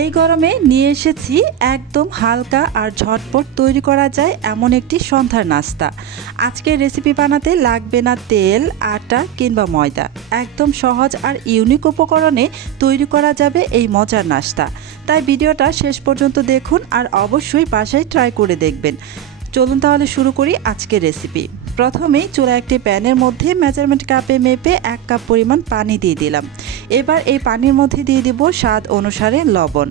এই গরমে নিয়ে এসেছি একদম হালকা আর ঝটপট তৈরি করা যায় এমন একটি সন্ধ্যার নাস্তা। আজকের রেসিপি বানাতে লাগবে না তেল, আটা কিংবা ময়দা। একদম সহজ আর ইউনিক উপকরণে তৈরি করা যাবে এই মজার নাস্তা। তাই ভিডিওটা শেষ পর্যন্ত দেখুন আর অবশ্যই বাসায় ট্রাই করে দেখবেন। চলুন তাহলে শুরু করি আজকের রেসিপি। প্রথমেই চুলা একটি প্যানের মধ্যে মেজারমেন্ট কাপে মেপে 1 কাপ পরিমাণ পানি দিয়ে দিলাম। এবার এই পানির মধ্যে দিয়ে দিব স্বাদ অনুসারে লবণ।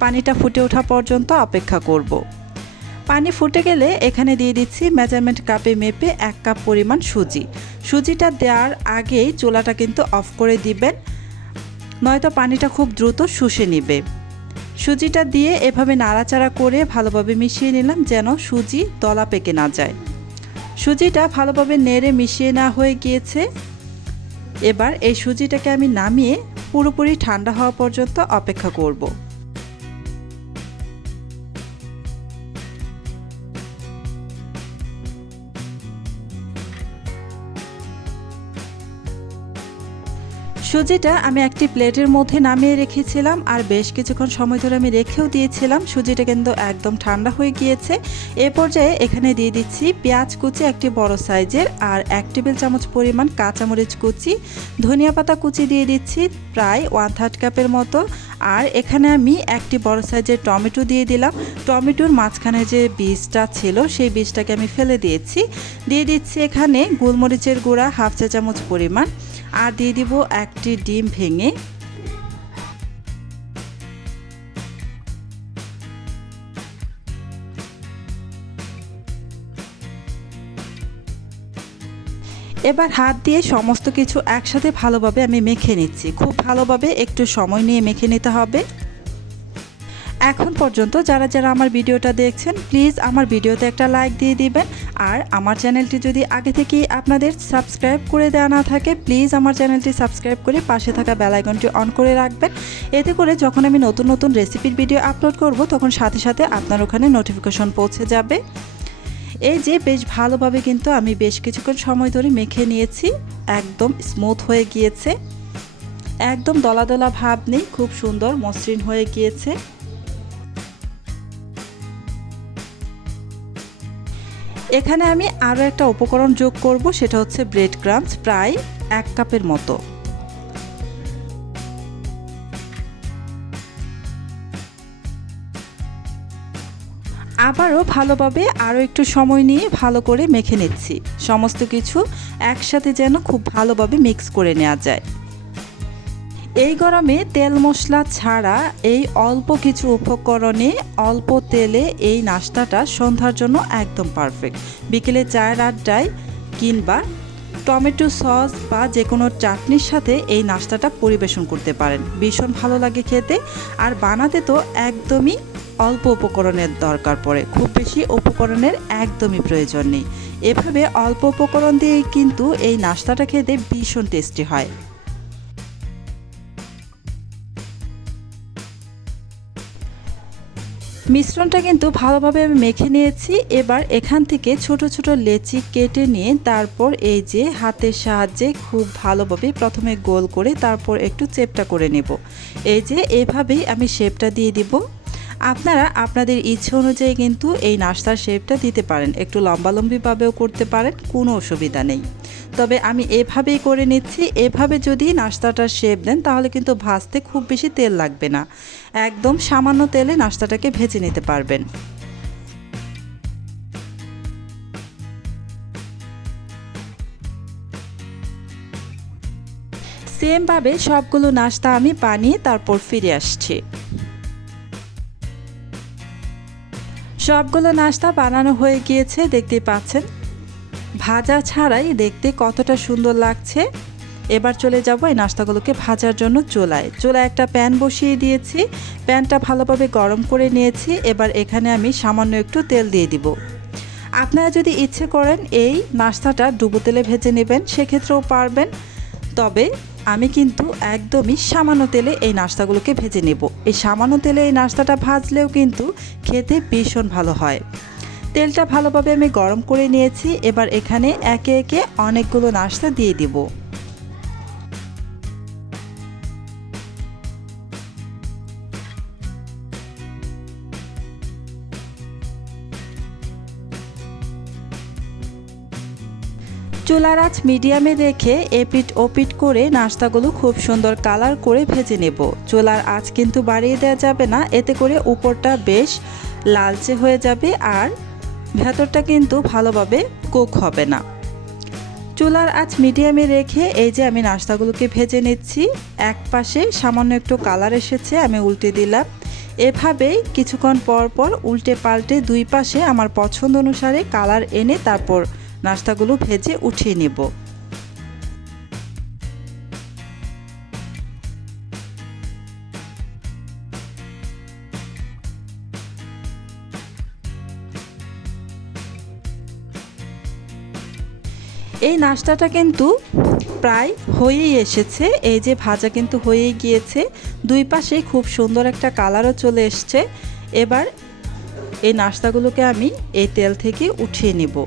পানিটা ফুটে ওঠা পর্যন্ত অপেক্ষা করব। পানি ফুটে গেলে এখানে দিয়ে দিচ্ছি মেজারমেন্ট কাপে মেপে 1 কাপ পরিমাণ সুজি। সুজিটা দেওয়ার আগেই চুলাটা কিন্তু অফ করে দিবেন, নয়তো পানিটা খুব দ্রুত শুষে নেবে। সুজিটা দিয়ে এভাবে নাড়াচাড়া করে ভালোভাবে মিশিয়ে নিলাম যেন সুজি দলা পেকে না যায়। সুজিটা ভালোভাবে নেড়ে মিশিয়ে নেওয়া হয়ে গিয়েছে। এবার এই সুজিটাকে আমি নামিয়ে পুরোপুরি ঠান্ডা হওয়া পর্যন্ত অপেক্ষা করব। সুজিটা আমি একটি প্লেটের মধ্যে নামিয়ে রেখেছিলাম আর বেশ কিছুক্ষণ সময় ধরে আমি রেখেও দিয়েছিলাম। সুজিটা কিন্তু একদম ঠান্ডা হয়ে গিয়েছে। এ পর্যায়ে এখানে দিয়ে দিচ্ছি পেঁয়াজ কুচি একটি বড় সাইজের আর 1 টেবিল চামচ পরিমাণ কাঁচামরিচ কুচি, ধনিয়া পাতা কুচি দিয়ে দিচ্ছি প্রায় 1/3 কাপের মতো। আর এখানে আমি একটি বড় সাইজের টমেটো দিয়ে দিলাম। টমেটোর মাঝখানে যে বীজটা ছিল সেই বীজটাকে আমি ফেলে দিয়েছি। দিয়ে দিচ্ছি এখানে গোলমরিচের গুঁড়া 1/2 চা চামচ পরিমাণ আর দিয়ে দিব একটি ডিম ভেঙে। এবার হাত দিয়ে সমস্ত কিছু একসাথে ভালোভাবে আমি মেখে নিচ্ছি। খুব ভালোভাবে একটু সময় নিয়ে মেখে নিতে হবে। এখন পর্যন্ত যারা যারা আমার ভিডিওটা দেখছেন প্লিজ আমার ভিডিওতে একটা লাইক দিয়ে দিবেন। আর আমার চ্যানেলটি যদি আগে থেকেই আপনাদের সাবস্ক্রাইব করে দেওয়া না থাকে প্লিজ আমার চ্যানেলটি সাবস্ক্রাইব করে পাশে থাকা বেল আইকনটি অন করে রাখবেন। এতে করে যখন আমি নতুন নতুন রেসিপির ভিডিও আপলোড করব তখন সাথে সাথে আপনার ওখানে নোটিফিকেশন পৌঁছে যাবে। এই যে বেশ ভালোভাবে কিন্তু আমি বেশ কিছুক্ষণ সময় ধরে মেখে নিয়েছি। একদম স্মুথ হয়ে গিয়েছে, একদম দলা দলা ভাব নেই, খুব সুন্দর মসৃণ হয়ে গিয়েছে। এখানে আমি আরও একটা উপকরণ যোগ করব, সেটা হচ্ছে ব্রেড ক্রাম্বস প্রায় 1 কাপের মতো। আবারও ভালোভাবে আরও একটু সময় নিয়ে ভালো করে মেখে নিচ্ছি। সমস্ত কিছু একসাথে যেন খুব ভালোভাবে মিক্স করে নেওয়া যায়। এই গরমে তেল মশলা ছাড়া এই অল্প কিছু উপকরণে অল্প তেলে এই নাস্তাটা সন্ধ্যার জন্য একদম পারফেক্ট। বিকেলে চায়ের আড্ডায় কিংবা টমেটো সস বা যে কোনো চাটনির সাথে এই নাস্তাটা পরিবেশন করতে পারেন। ভীষণ ভালো লাগে খেতে। আর বানাতে তো একদমই অল্প উপকরণের দরকার পড়ে, খুব বেশি উপকরণের একদমই প্রয়োজন নেই। এভাবে অল্প উপকরণ দিয়েই কিন্তু এই নাস্তাটা খেতে ভীষণ টেস্টি হয়। মিশ্রণটা কিন্তু ভালোভাবে আমি মেখে নিয়েছি। এবার এখান থেকে ছোট ছোট লেচি কেটে নিয়ে তারপর এই যে হাতের সাহায্যে খুব ভালোভাবে প্রথমে গোল করে তারপর একটু চেপটা করে নেব। এই যে এভাবেই আমি শেপটা দিয়ে দিব। আপনারা আপনাদের ইচ্ছে অনুযায়ী কিন্তু এই নাস্তার শেপটা দিতে পারেন, একটু লম্বালম্বিভাবেও করতে পারেন, কোনো অসুবিধা নেই। তবে আমি এভাবেই করে নিচ্ছি। এভাবে যদি নাস্তাটার শেপ দেন তাহলে কিন্তু ভাজতে খুব বেশি তেল লাগবে না, একদম সামান্য তেলে নাস্তাটাকে ভেজে নিতে পারবেন। সেমভাবে সবগুলো নাস্তা আমি বানিয়ে তারপর ফিরে আসছি। সবগুলো নাস্তা বানানো হয়ে গিয়েছে, দেখতেই পাচ্ছেন ভাজা ছাড়াই দেখতে কতটা সুন্দর লাগছে। এবার চলে যাব এই নাস্তাগুলোকে ভাজার জন্য চুলায় একটা প্যান বসিয়ে দিয়েছি। প্যানটা ভালোভাবে গরম করে নিয়েছি। এবার এখানে আমি সামান্য একটু তেল দিয়ে দিব। আপনারা যদি ইচ্ছে করেন এই নাস্তাটা ডুবো তেলে ভেজে নেবেন সেক্ষেত্রেও পারবেন, তবে আমি কিন্তু একদমই সামান্য তেলে এই নাস্তাগুলোকে ভেজে নেব। এই সামান্য তেলে এই নাস্তাটা ভাজলেও কিন্তু খেতে ভীষণ ভালো হয়। তেলটা ভালোভাবে আমি গরম করে নিয়েছি। এবার এখানে একে একে অনেকগুলো নাস্তা দিয়ে দিব। চুলার আঁচ মিডিয়ামে রেখে এপিট ওপিট করে নাস্তাগুলো খুব সুন্দর কালার করে ভেজে নেব। চুলার আঁচ কিন্তু বাড়িয়ে দেওয়া যাবে না, এতে করে উপরটা বেশ লালচে হয়ে যাবে আর ভেতরটা কিন্তু ভালোভাবে কুক হবে না। চুলার আঁচ মিডিয়ামে রেখে এই যে আমি নাস্তাগুলোকে ভেজে নিচ্ছি। এক পাশে সামান্য একটু কালার এসেছে, আমি উল্টে দিলাম। এভাবেই কিছুক্ষণ পর পর উল্টে পাল্টে দুই পাশে আমার পছন্দ অনুসারে কালার এনে তারপর নাস্তাগুলো ভেজে উঠিয়ে নেব। এই নাস্তাটা কিন্তু প্রায় হয়েই এসেছে। এই যে ভাজা কিন্তু হয়েই গিয়েছে, দুই পাশেই খুব সুন্দর একটা কালারও চলে এসছে। এবার এই নাস্তাগুলোকে আমি এই তেল থেকে উঠিয়ে নেব।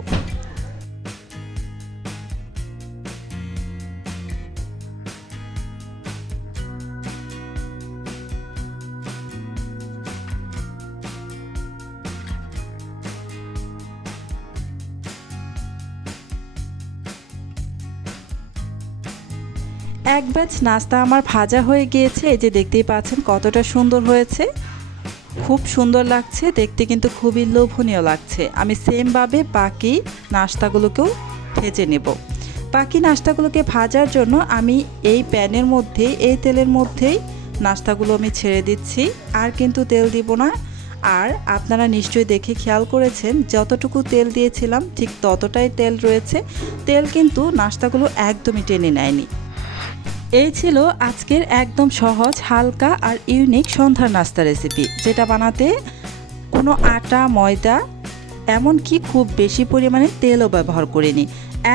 এক ব্যাচ নাস্তা আমার ভাজা হয়ে গিয়েছে। এই যে দেখতেই পাচ্ছেন কতটা সুন্দর হয়েছে, খুব সুন্দর লাগছে দেখতে, কিন্তু খুবই লোভনীয় লাগছে। আমি সেমভাবে বাকি নাস্তাগুলোকেও ভেজে নেব। বাকি নাস্তাগুলোকে ভাজার জন্য আমি এই প্যানের মধ্যেই, এই তেলের মধ্যেই নাস্তাগুলো আমি ছেড়ে দিচ্ছি, আর কিন্তু তেল দিব না। আর আপনারা নিশ্চয়ই দেখে খেয়াল করেছেন যতটুকু তেল দিয়েছিলাম ঠিক ততটাই তেল রয়েছে। তেল কিন্তু নাস্তাগুলো একদমই টেনে নেয়নি। এই ছিল আজকের একদম সহজ, হালকা আর ইউনিক সন্ধ্যার নাস্তা রেসিপি, যেটা বানাতে কোনো আটা, ময়দা, এমনকি খুব বেশি পরিমাণে তেলও ব্যবহার করিনি।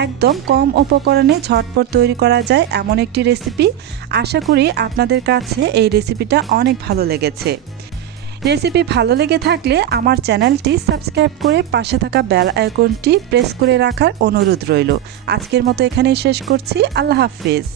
একদম কম উপকরণে ঝটপট তৈরি করা যায় এমন একটি রেসিপি। আশা করি আপনাদের কাছে এই রেসিপিটা অনেক ভালো লেগেছে। রেসিপি ভালো লেগে থাকলে আমার চ্যানেলটি সাবস্ক্রাইব করে পাশে থাকা বেল আইকনটি প্রেস করে রাখার অনুরোধ রইল। আজকের মতো এখানেই শেষ করছি। আল্লাহ হাফেজ।